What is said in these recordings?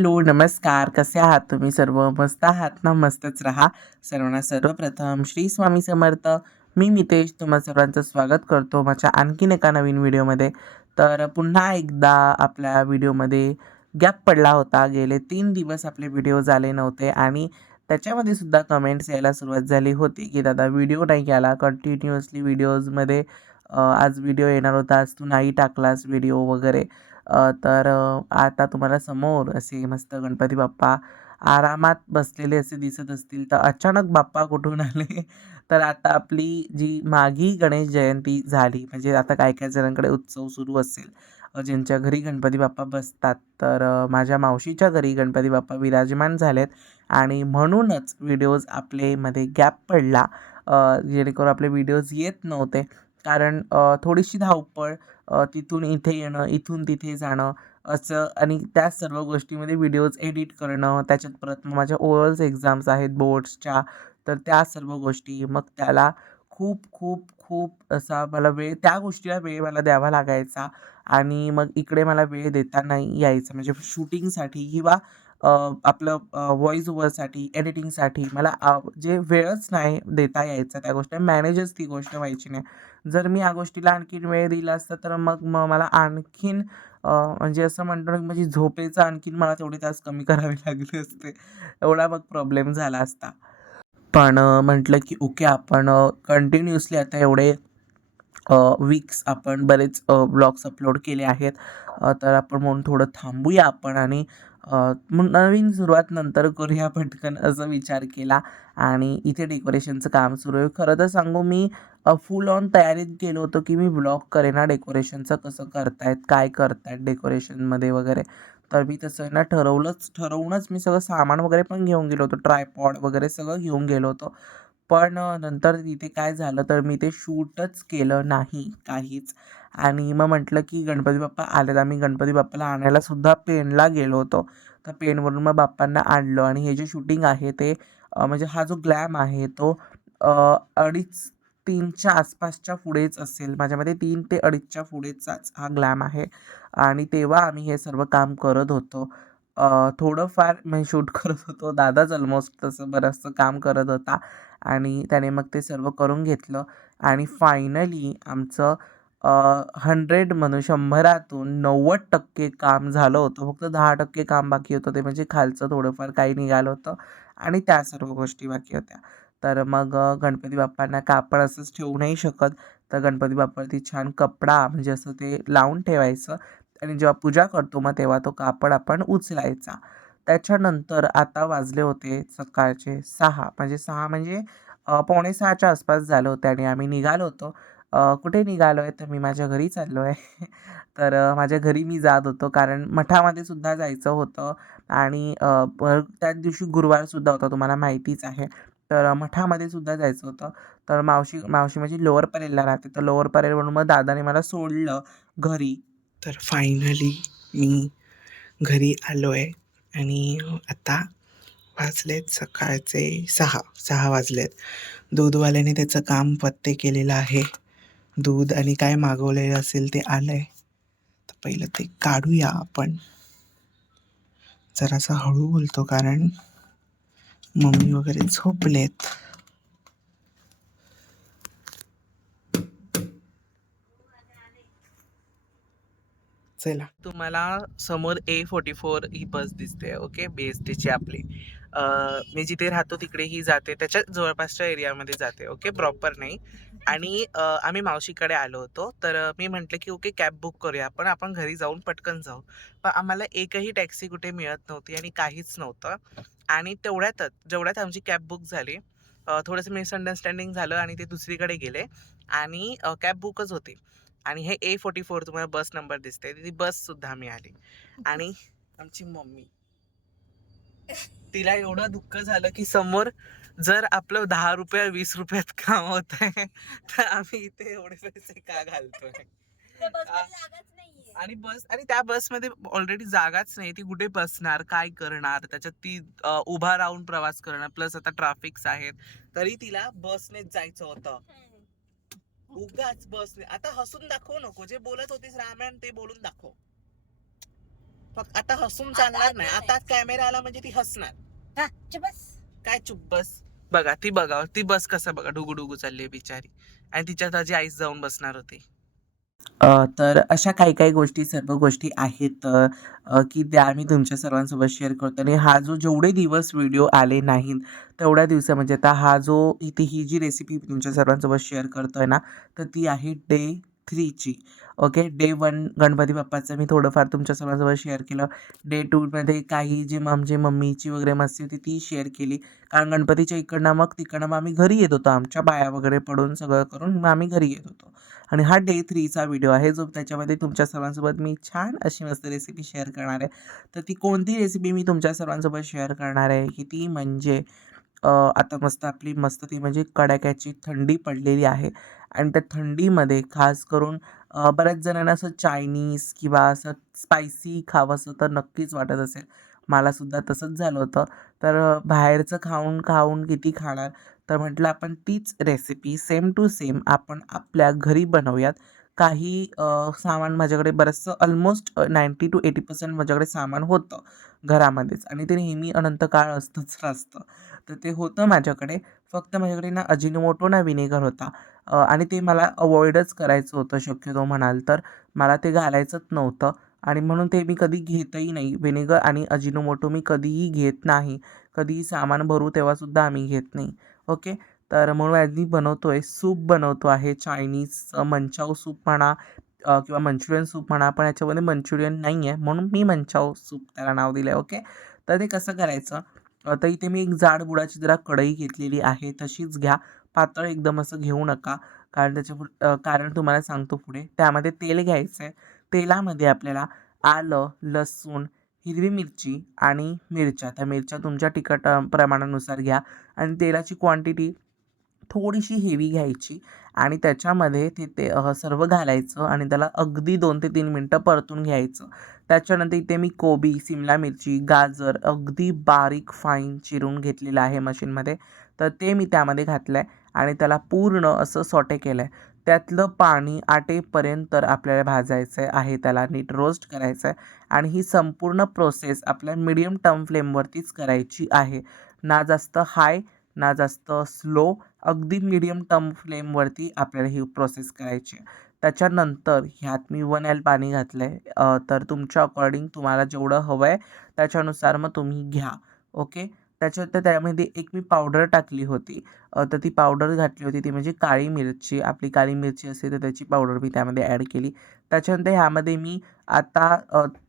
Hello, नमस्कार. कसे आहात तुम्ही सर्व? मस्त आहात ना? मस्तच राहा. सर्वांना सर्वप्रथम श्री स्वामी समर्थ. मी मितेश तुम्हा सर्वांचं स्वागत करतो माझ्या आणखीन एका नवीन व्हिडिओमध्ये. तर पुन्हा एकदा आपल्या व्हिडिओमध्ये गॅप पडला होता. गेले 3 दिवस आपले व्हिडिओ झाले नव्हते आणि त्याच्यामध्ये सुद्धा कमेंट्स यायला सुरुवात झाली होती, की दादा व्हिडिओ नाही आला. कंटिन्युअसली व्हिडिओजमध्ये आज व्हिडिओ येणार होता, आज तू नाही टाकलास व्हिडिओ वगैरे. आता तुम्हाला समोर असे मस्त गणपती बाप्पा आरामात बसलेले असे दिसत असतील, तर अचानक बाप्पा कुठून आले? तर आता आपली जी माघी गणेश जयंती झाली, म्हणजे आता काही-काही जणांकडे उत्सव सुरू असेल, ज्यांच्या घरी गणपती बाप्पा बसतात. माझ्या मावशीच्या घरी गणपती बाप्पा विराजमान झालेत आणि म्हणूनच व्हिडिओज आपलेमध्ये गॅप पडला. जेणेकरून आपले व्हिडिओज येत नव्हते. कारण थोडीशी धावपळ, तिथून इथे येणं, इथून तिथे जाणं असं आणि त्या सर्व गोष्टीमध्ये व्हिडिओज एडिट करणं, त्याच्यात परत मग माझ्या ओरल्स एक्झाम्स आहेत बोर्ड्सच्या, तर त्या सर्व गोष्टी. मग त्याला खूप, खूप, खूप असा मला वेळ त्या गोष्टीला वेळ मला द्यावा लागायचा आणि मग इकडे मला वेळ देता नाही यायचा. म्हणजे शूटिंगसाठी किंवा आपलं व्हॉईस ओव्हरसाठी, एडिटिंगसाठी मला जे वेळच नाही देता यायचा त्या गोष्टी मॅनेजच ती गोष्ट व्हायची नाही. जर मी या गोष्टीला आणखीन वेळ दिला असता तर मग मला आणखीन म्हणजे असं म्हणतो ना, की माझी झोपेचं आणखीन मला तेवढे तास कमी करावे लागले असते. एवढा मग प्रॉब्लेम झाला असता. पण म्हटलं की ओके आपण कंटिन्यूअसली आता एवढे वीक्स आपण बरेच व्लॉग्स अपलोड केले आहेत. तर आपण म्हणून थोडं थांबूया आपण आणि मग नवीन सुरुवात नंतर करूया पटकन असा विचार केला आणि इथे डेकोरेशनचं काम सुरू आहे. खरं तर सांगू मी फुल ऑन तयारीत गेलो होतो, की मी व्लॉग करेन ना डेकोरेशनचं कसं करतायत, काय करतायत डेकोरेशनमध्ये वगैरे. तर मी तसं आहे ना ठरवूनच मी सगळं सामान वगैरे पण घेऊन गेलो होतो. ट्रायपॉड वगैरे सगळं घेऊन गेलो होतो. पण नंतर तिथे काय झालं तर मी ते शूटच केलं नाही काहीच आणि मग म्हटलं की गणपती बाप्पा आलेत. आम्ही गणपती बाप्पाला आणायला सुद्धा पेणला गेलो होतो. तर पेणवरून मग बाप्पांना आणलं आणि हे जे शूटिंग आहे ते म्हणजे हा जो ग्लॅम आहे तो 2.5-3च्या आसपासच्या पुढेच असेल. माझ्या मते 3 ते 2.5च्या पुढेचाच हा ग्लॅम आहे आणि तेव्हा आम्ही हे सर्व काम करत होतो. थोडंफार मी शूट करत होतो. दादाच ऑलमोस्ट तसं बरचसं काम करत होता आणि त्याने मग ते सर्व करून घेतलं आणि फायनली आमचं 100 म्हणून 100तून 90% काम झालं होतं. फक्त 10% काम बाकी होतं. ते म्हणजे खालचं थोडंफार काही निघालं होतं आणि त्या सर्व गोष्टी बाकी होत्या. तर मग गणपती बाप्पांना का आपण असंच ठेवू नाही शकत. तर गणपती बाप्पावरती छान कपडा म्हणजे असं ते लावून ठेवायचं आणि जेव्हा पूजा करतो मग तेव्हा तो कापड आपण उचलायचा. त्याच्यानंतर आता वाजले होते सकाळचे 6 म्हणजे 6 म्हणजे पावणे 6च्या आसपास झालं होतं आणि आम्ही निघालो होतो. कुठे निघालो आहे तर मी माझ्या घरी चाललो आहे. तर माझ्या घरी मी जात होतो कारण मठामध्ये सुद्धा जायचं होतं आणि त्याच दिवशी गुरुवारसुद्धा होता तुम्हाला माहितीच आहे. तर मठामध्ये सुद्धा जायचं होतं. तर मावशी मावशी माझी लोअर परेलला राहते. तर लोअर परेलवरून मग दादाने मला सोडलं घरी. तर फायनली मी घरी आलो आहे आणि आता वाजलेत सकाळचे 6 वाजलेत. दूधवाल्याने त्याचं काम पत्ते केलेलं आहे. दूध आणि काय मागवलेलं असेल ते आलंय. तर पहिलं ते काढूया आपण. जरासा हळू बोलतो कारण मम्मी वगैरे झोपलेत. चला तुम्हाला समोर A44 ही बस दिसते. ओके, BSTची आपली. मी जिथे राहतो तिकडे ही जाते, त्याच्या जवळपासच्या एरियामध्ये जाते. ओके, प्रॉपर नाही. आणि आम्ही मावशीकडे आलो होतो. तर मी म्हटलं की ओके कॅब बुक करूया आपण घरी जाऊन पटकन जाऊ. पण आम्हाला एकही टॅक्सी कुठे मिळत नव्हती आणि काहीच नव्हतं. आणि जेवढ्यात आमची कॅब बुक झाली, थोडंसं मिसअंडरस्टँडिंग झालं आणि ते दुसरीकडे गेले आणि कॅब बुकच होती. आणि हे A44 तुम्हाला बस नंबर दिसते, ती बस सुद्धा मिळाली. आणि आमची मम्मी, तिला एवढं दुःख झालं की समोर जर आपलं 10 रुपये 20 रुपयात काम होत आहे तर आम्ही इथे एवढे पैसे का घालतोय. आणि त्या बसमध्ये ऑलरेडी जागाच नाही, ती कुठे बसणार, काय करणार, त्याच्यात ती उभा राहून प्रवास करणार, प्लस आता ट्रॅफिक्स आहेत, तरी तिला बसनेच जायचं होतं. उगाच बसने. आता हसून दाखवू नको, जे बोलत होतीस रामायण ते बोलून दाखव. फक्त आता हसून चालणार नाही. आता कॅमेरा आला म्हणजे ती हसणार. हा चुप बस. काय चुप बस. बघा ती बस कसं बघा डुगू डुगू चालली बिचारी. आणि तिच्यात आजी आईस जाऊन बसणार होती. तर अशा काही काही गोष्टी सर्व गोष्टी आहेत की त्या आम्ही तुमच्या सर्वांसोबत शेअर करतो आणि हा जो जेवढे दिवस व्हिडिओ आले नाहीत तेवढ्या दिवसा म्हणजे आता हा जो इथे ही जी रेसिपी तुमच्या सर्वांसोबत शेअर करतोय ना तर ती आहे डे 3ची. ओके. डे 1 गणपती बाप्पाचं मी थोडंफार तुमच्या सर्वांसोबत शेअर केलं. डे 2मध्ये काही जी आमची मम्मीची वगैरे मस्ती होती ती शेअर केली. कारण गणपतीच्या इकडनं मग तिकडनं मग आम्ही घरी येत होतो. आमच्या बाया वगैरे पडून सगळं करून मग आम्ही घरी येत होतो. आणि हा डे 3चा व्हिडिओ आहे जो त्याच्यामध्ये तुमच्या सर्वांसोबत मी छान अशी मस्त रेसिपी शेअर करणार आहे. तर ती कोणती रेसिपी मी तुमच्या सर्वांसोबत शेअर करणार आहे की ती म्हणजे आता मस्त आपली मस्त ती म्हणजे कडाक्याची थंडी पडलेली आहे आणि त्या थंडीमध्ये खास करून बऱ्याच जणांना असं चायनीज किंवा असं स्पायसी खावंसं तर नक्कीच वाटत असेल. मलासुद्धा तसंच झालं होतं. तर बाहेरचं खाऊन खाऊन किती खाणार? तर म्हटलं आपण तीच रेसिपी सेम टू सेम आपण आपल्या घरी बनवूयात. काही सामान माझ्याकडे बरचसं ऑलमोस्ट 90% to 80% माझ्याकडे सामान होतं घरामध्येच आणि ते नेहमी अनंत काळ असतंच असतं. तर ते होतं माझ्याकडे. फक्त माझ्याकडे ना अजिनोमोटो ना व्हिनेगर होता आणि ते मला अव्हॉइडच करायचं होतं शक्यतो म्हणाल तर. मला ते घालायचंच नव्हतं आणि म्हणून ते मी कधी घेतही नाही. व्हिनेगर आणि अजिनोमोटो मी कधीही घेत नाही. कधीही सामान भरू तेव्हासुद्धा आम्ही घेत नाही. ओके. तर म्हणून आज मी बनवतोय सूप बनवतो आहे चायनीज मंचाव सूप म्हणा किंवा मंचुरियन सूप म्हणा पण याच्यामध्ये मंचुरियन नाही आहे म्हणून मी मंचाव सूप त्याला नाव दिलं आहे. ओके. तर ते कसं करायचं तर इथे मी एक जाड बुडाची जरा कढई घेतलेली आहे तशीच घ्या. पातळ एकदम असं घेऊ नका कारण कारण तुम्हाला सांगतो पुढे त्यामध्ये तेल घ्यायचं आहे. तेलामध्ये आपल्याला आलं, लसूण, हिरवी मिरची आणि मिरच्या. त्या मिरच्या तुमच्या तिखट प्रमाणानुसार घ्या आणि तेलाची क्वांटिटी थोडीशी हेवी घ्यायची आणि त्याच्यामध्ये ते सर्व घालायचं आणि त्याला अगदी 2 ते 3 मिनटं परतून घ्यायचं. त्याच्यानंतर इथे मी कोबी, सिमला मिरची, गाजर अगदी बारीक फाईन चिरून घेतलेलं आहे मशीनमध्ये. तर ते मी त्यामध्ये घातलं आहे आणि त्याला पूर्ण असं सॉटे केलं आहे. त्यातलं पाणी आटेपर्यंत आपल्याला भाजायचं आहे. त्याला नीट रोस्ट करायचं आहे आणि ही संपूर्ण प्रोसेस आपल्या मीडियम टर्म फ्लेमवरतीच करायची आहे. ना जास्त हाय, ना जास्त स्लो अगदी मीडियम टर्म फ्लेमवरती आपल्याला ही प्रोसेस करायची आहे. त्याच्यानंतर ह्यात मी 1 L पाणी घातलं आहे. तर तुमच्या अकॉर्डिंग तुम्हाला जेवढं हवं आहे त्याच्यानुसार मग तुम्ही घ्या. ओके. त्याच्यानंतर त्यामध्ये एक मी पावडर टाकली होती. तर ती पावडर घातली होती ती म्हणजे काळी मिरची. आपली काळी मिरची असते तर त्याची पावडर मी त्यामध्ये ॲड केली. त्याच्यानंतर ह्यामध्ये मी आता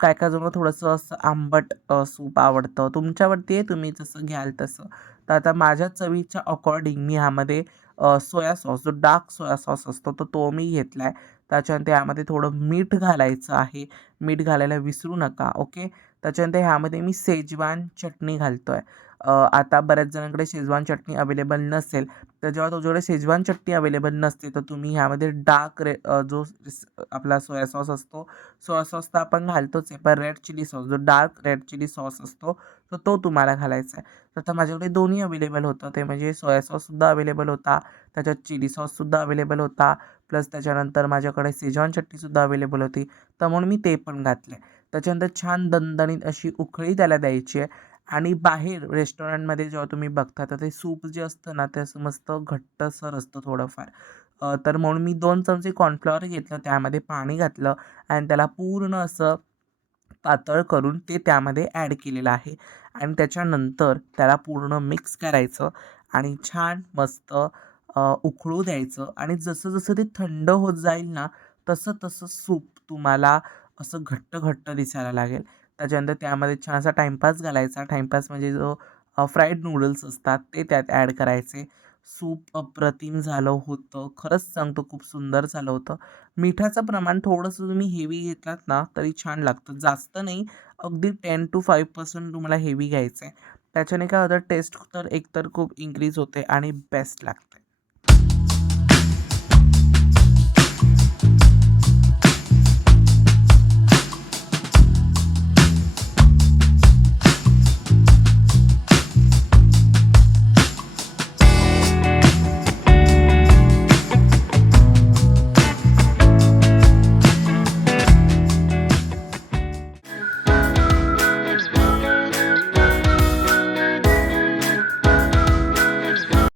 काय काय जणं थोडंसं असं आंबट सूप आवडतं. तुमच्यावरती आहे तुम्ही जसं घ्याल तसं. तर आता माझ्या चवीच्या अकॉर्डिंग मी ह्यामध्ये सोया सॉस जो डार्क सोया सॉस असतो तो मी घेतला आहे. त्याच्यानंतर ह्यामध्ये थोडं मीठ घालायचं आहे. मीठ घालायला विसरू नका. ओके. त्याच्यानंतर ह्यामध्ये मी शेजवान चटणी घालतो आहे. आता बऱ्याच जणांकडे शेजवान चटणी अवेलेबल नसेल, तर जेव्हा तुमच्याकडे शेजवान चटणी अवेलेबल नसते, तर तुम्ही ह्यामध्ये आपला सोया सॉस असतो, सोया सॉस तर आपण घालतोच आहे, पण रेड चिली सॉस जो डार्क रेड चिली सॉस असतो, तर तो तुम्हाला घालायचा आहे. तर आता माझ्याकडे दोन्ही अवेलेबल होतं. ते म्हणजे सोया सॉससुद्धा अवेलेबल होता, त्याच्यात चिली सॉससुद्धा अवेलेबल होता, प्लस त्याच्यानंतर माझ्याकडे शेजवान चटणीसुद्धा अवेलेबल होती. तर म्हणून मी ते पण घातलं आहे. त्याच्यानंतर छान दणदणीत अशी उकळी त्याला द्यायची आहे आणि बाहेर रेस्टॉरंटमध्ये जेव्हा तुम्ही बघता तर ते सूप जे असतं ना ते असं मस्त घट्टसर असतं थोडंफार. तर म्हणून मी 2 चमचे कॉर्नफ्लॉवर घेतलं, त्यामध्ये पाणी घातलं आणि त्याला पूर्ण असं पातळ करून ते त्यामध्ये ॲड केलेलं आहे आणि त्याच्यानंतर त्याला पूर्ण मिक्स करायचं आणि छान मस्त उकळू द्यायचं आणि जसं-जसं ते थंड होत जाईल ना, तसं-तसं सूप तुम्हाला असं घट्ट-घट्ट दिसायला लागेल. त्याच्यानंतर त्यामध्ये छान असा टाईमपास घालायचा. टाईमपास म्हणजे जो फ्राईड नूडल्स असतात ते त्यात ॲड करायचे. सूप अप्रतिम झालं होतं. खरंच सांगतो खूप सुंदर झालं होतं. मिठाचं प्रमाण थोडंसं तुम्ही हेवी घेतलात ना, तरी छान लागतं. जास्त नाही, अगदी 10% to 5% तुम्हाला हेवी घ्यायचं आहे. त्याच्याने काय होतं टेस्ट तर एकतर खूप इन्क्रीज होते आणि बेस्ट लागते.